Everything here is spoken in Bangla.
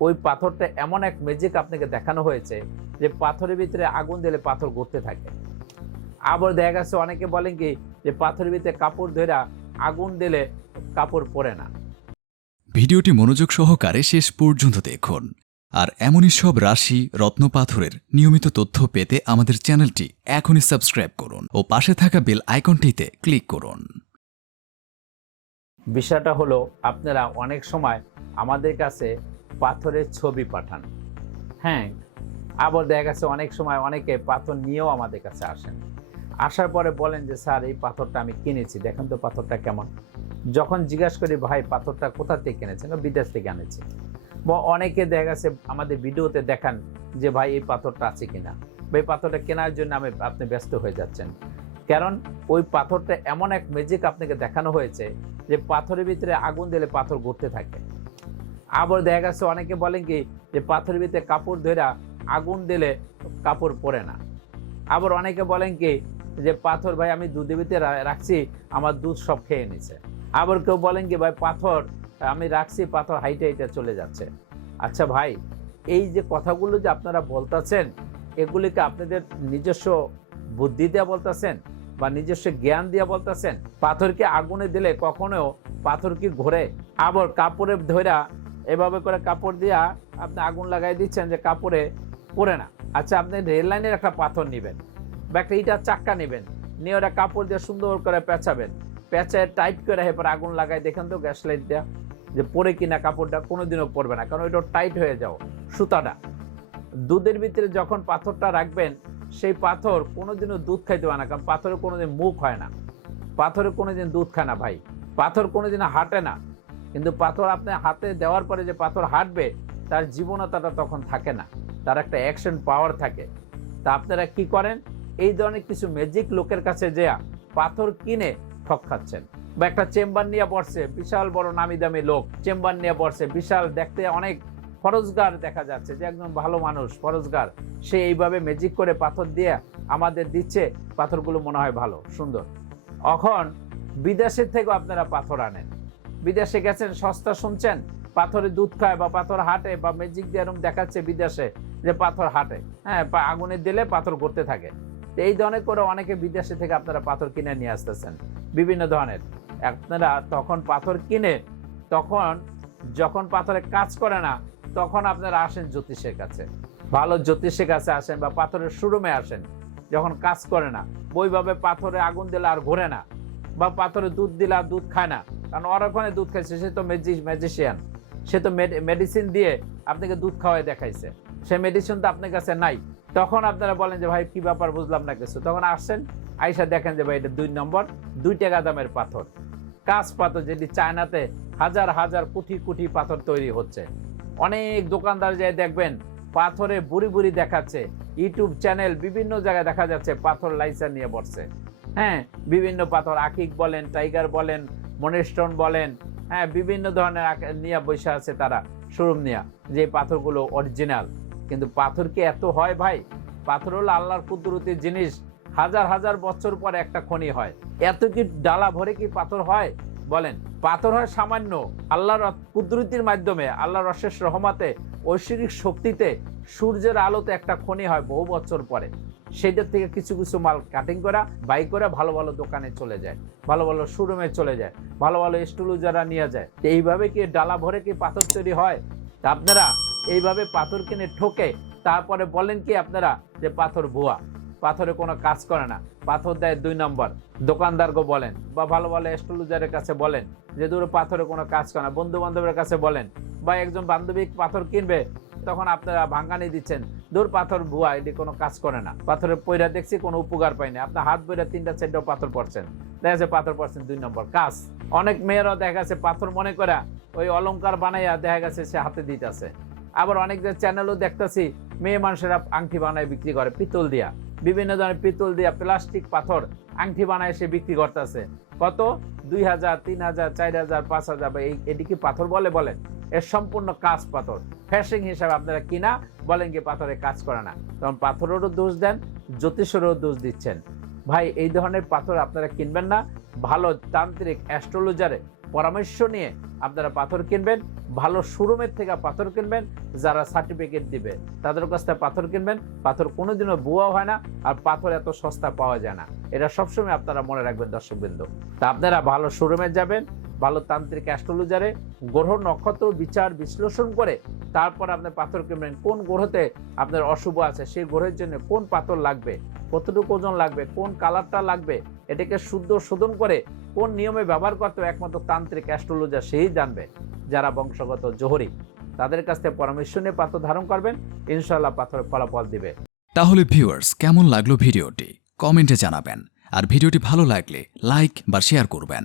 ওই পাথরটা এমন এক ম্যাজিক আপনাকে দেখানো হয়েছে যে পাথরের ভিতরে আগুন দিলে পাথর গড়তে থাকে। আবার দেখা গেছে অনেকে বলেন কি যে পাথরের ভিতরে কাপড় ধরা আগুন দিলে কাপড় পরে না। ভিডিওটি মনোযোগ সহকারে শেষ পর্যন্ত দেখুন। আর এমনই সব রাশি রত্নপাথরের নিয়মিত তথ্য পেতে আমাদের চ্যানেলটি এখনই সাবস্ক্রাইব করুন ও পাশে থাকা বেল আইকনটিতে ক্লিক করুন। বিষয়টা হলো আপনারা অনেক সময় আমাদের কাছে পাথরের ছবি পাঠান। হ্যাঁ আবার দেখা গেছে অনেক সময় অনেকে পাথর নিয়েও আমাদের কাছে আসেন। আসার পরে বলেন যে, স্যার, এই পাথরটা আমি কিনেছি। দেখেন তো পাথরটা কেমন। যখন জিজ্ঞাসা করি, ভাই, পাথরটা কোথা থেকে কিনেছেন? বিদেশ থেকে আনেছি। বা অনেকে দেখা গেছে আমাদের ভিডিওতে দেখান যে, ভাই, এই পাথরটা আছে কিনা? এই পাথরটা কেনার জন্য আমি, আপনি ব্যস্ত হয়ে যাচ্ছেন। কারণ ওই পাথরটা এমন এক ম্যাজিক আপনাকে দেখানো হয়েছে যে, পাথরের ভিতরে আগুন দিলে পাথর ঘুরতে থাকে। আবার দেখা গেছে অনেকে বলেন কি, যে পাথরের ভিতরে কাপড় ধরা আগুন দিলে কাপড় পরে না। আবার অনেকে বলেন কি, যে পাথর ভাই আমি দুধের ভিতরে রাখছি, আমার দুধ সব খেয়ে নিছে। আবার কেউ বলেন কি, ভাই পাথর, আমি রাখছি, পাথর হাইটে হাইটে চলে যাচ্ছে। আচ্ছা ভাই, এই যে কথাগুলো যে আপনারা বলতেছেন, এগুলিকে আপনাদের নিজস্ব বুদ্ধি দিয়ে বলতেছেন বা নিজস্ব জ্ঞান দিয়ে বলতেছেন? পাথরকে আগুনে দিলে কখনো পাথর কি ঘোরে? আবার কাপড়ে ধরা এভাবে করে কাপড় দিয়া আপনি আগুন লাগাই দিচ্ছেন যে কাপড়ে পরে না। আচ্ছা আপনি রেল লাইনের একটা পাথর নেবেন বা একটা ইটার চাক্কা নেবেন, নিয়ে ওটা কাপড় দিয়ে সুন্দর করে পেঁচাবেন। পেঁচায় টাইট করে এবার আগুন লাগাই, দেখেন তো গ্যাস লাইট দেওয়া যে পরে কিনা কাপড়টা কোনোদিনও পরবে না, কারণ ওইটা টাইট হয়ে যাও, সুতাটা। দুধের ভিতরে যখন পাথরটা রাখবেন, সেই পাথর কোনোদিনও দুধ খাইতে পারে না, কারণ পাথরে কোনোদিন মুখ হয় না। পাথরে কোনোদিন দুধ খায় না ভাই। পাথর কোনোদিন হাঁটে না। কিন্তু পাথর আপনি হাতে দেওয়ার পরে যে পাথর হাঁটবে, তার জীবনতাটা তখন থাকে না। তার একটা অ্যাকশন পাওয়ার থাকে। তা আপনারা কি করেন? এই ধরনের কিছু ম্যাজিক লোকের কাছে যেয়া পাথর কিনে ঠক খাচ্ছেন। বা একটা চেম্বার নিয়ে পড়ছে বিশাল বড় নামি দামি লোক। চেম্বার নিয়ে পড়ছে বিশাল দেখতে অনেক ফরজগার দেখা যাচ্ছে যে একজন ভালো মানুষ, ফরজগার। সে এইভাবে ম্যাজিক করে পাথর দিয়ে আমাদের দিচ্ছে, পাথরগুলো মনে হয় ভালো, সুন্দর। এখন বিদেশের থেকেও আপনারা পাথর আনেন। বিদেশে গেছেন, সস্তা শুনছেন? পাথরে দুধ খায় বা পাথর হাঁটে বা ম্যাজিক দিয়ে এরকম দেখাচ্ছে বিদেশে যে পাথর হাঁটে। হ্যাঁ আগুনে দিলে পাথর ঘুরতে থাকে। এই ধরনের করে অনেকে বিদেশে থেকে আপনারা পাথর কিনে নিয়ে আসতেছেন। বিভিন্ন ধরনের। আপনারা তখন পাথর কিনে, তখন যখন পাথরে কাজ করে না, তখন আপনারা আসেন জ্যোতিষের কাছে। ভালো জ্যোতিষের কাছে আসেন বা পাথরের শোরুমে আসেন। যখন কাজ করে না ওইভাবে পাথরে আগুন দিলে আর ঘোরে না বা পাথরে দুধ দিলে আর দুধ খায় না। কারণ ওর ওখানে দুধ খাইছে, সে তো ম্যাজিশিয়ান সে তো মেডিসিন দিয়ে আপনাকে দুধ খাওয়াই দেখাইছে। সে মেডিসিন তো আপনার কাছে নাই। তখন আপনারা বলেন যে, ভাই, কি ব্যাপার, বুঝলাম না কিছু। তখন আসছেন, আইসা দেখেন যে, ভাই, এটা দুই নম্বর, দুই টাকা দামের পাথর। কাঁচ পাথর যেটি চায়নাতে হাজার হাজার, কোটি কোটি পাথর তৈরি হচ্ছে। অনেক দোকানদার যায় দেখবেন, পাথরে বুড়ি বুড়ি দেখাচ্ছে। ইউটিউব চ্যানেল বিভিন্ন জায়গায় দেখা যাচ্ছে, পাথর লাইসেন্স নিয়ে বসছে। হ্যাঁ বিভিন্ন পাথর। আকিক বলেন, টাইগার বলেন মনেস্টোন বলেন হ্যাঁ বিভিন্ন ধরনের নিয়ে বসে আছে তারা শোরুম নিয়ে, যে পাথরগুলো অরিজিনাল কিন্তু পাথর কি এত হয় ভাই? পাথর হলো আল্লাহর কুদরতির জিনিস, হাজার হাজার বছর পর একটা খনি হয়। এত কি ডালা ভরে কি পাথর হয়? বলেন, পাথর হয় সামান্য, আল্লাহর কুদরতির মাধ্যমে, আল্লাহর অশেষ রহমাতে, ঐশ্বরিক শক্তিতে সূর্যের আলোতে একটা খনি হয় বহু বছর পরে। সেটার থেকে কিছু কিছু মাল কাটিং করা বাই করে, ভালো ভালো দোকানে চলে যায়, ভালো ভালো শোরুমে চলে যায়, ভালো ভালো স্টুলু যারা নিয়ে যায়। তো এইভাবে কি ডালা ভরে কি পাথর তৈরি হয়? তা আপনারা এইভাবে পাথর কিনে ঠকে, তারপরে বলেন কি আপনারা যে পাথর ভুয়া, পাথরে কোনো কাজ করে না, পাথর দেয় দুই নম্বর দোকানদারকে বলেন বা ভালো ভালো অ্যাস্ট্রোলজারের কাছে বলেন, যে দূরে পাথরে কোনো কাজ করে না বন্ধু বান্ধবের কাছে বলেন, বা একজন বান্ধবী পাথর কিনবে তখন আপনারা ভাঙ্গানি দিচ্ছেন দূর পাথর ভুয়া, এটি কোনো কাজ করে না। পাথরের পয়রা দেখছি কোনো উপকার পাইনি আপনার হাত বইরা তিনটা, চারটা পাথর পড়ছেন। দেখা যাচ্ছে পাথর পড়ছেন দুই নম্বর কাজ। অনেক মেয়েরাও দেখা গেছে পাথর মনে করে ওই অলংকার বানাইয়া দেখা গেছে সে হাতে দিতেছে। আবার অনেক চ্যানেলও দেখতেছি, মেয়ে মানুষেরা আংটি বানায় বিক্রি করে, পিতল দিয়া। বিভিন্ন ধরনের পিতল দিয়া প্লাস্টিক পাথর আংটি বানায় সে বিক্রি করতেছে। কত? দুই হাজার, তিন হাজার, চার হাজার, পাঁচ হাজার বা এই এদিকে পাথর বলে বলেন? এর সম্পূর্ণ কাজ পাথর। ফ্যাশিং হিসাবে আপনারা কিনা বলেন কি পাথরে কাজ করে না। তখন পাথরেরও দোষ দেন, জ্যোতিষেরও দোষ দিচ্ছেন। ভাই, এই ধরনের পাথর আপনারা কিনবেন না। ভালো তান্ত্রিক অ্যাস্ট্রোলজারে পরামর্শ নিয়ে আপনারা পাথর কিনবেন। ভালো শোরুমের থেকে পাথর কিনবেন, যারা সার্টিফিকেট দিবে। তাদের কাছ থেকে পাথর কিনবেন। পাথর কোনোদিনও বুয়া হয় না আর পাথর এত সস্তা পাওয়া যায় না। এটা সবসময় আপনারা মনে রাখবেন দর্শকবৃন্দ। তা আপনারা ভালো শোরুমে যাবেন ভালো তান্ত্রিক অ্যাস্ট্রোলজারে গ্রহ নক্ষত্র বিচার বিশ্লেষণ করে তারপর আপনি পাথর কিনবেন। কোন গ্রহতে আপনার অশুভ আছে? সেই গ্রহের জন্য কোন পাথর লাগবে? কতটুকু ওজন লাগবে? কোন কালারটা লাগবে? এটাকে শুদ্ধ শোধন করে কোন নিয়মে ব্যবহার করতে একমাত্র তান্ত্রিক অ্যাস্ট্রোলজার সেই জানবে, যারা বংশগত জোহরি। তাদের কাছ থেকে পরামর্শ নিয়ে পাথর ধারণ করবেন। ইনশাল্লাহ পাথরের ফলাফল দিবে। তাহলে ভিউয়ার্স, কেমন লাগল ভিডিওটি? কমেন্টে জানাবেন। আর ভিডিওটি ভালো লাগলে লাইক বা শেয়ার করবেন।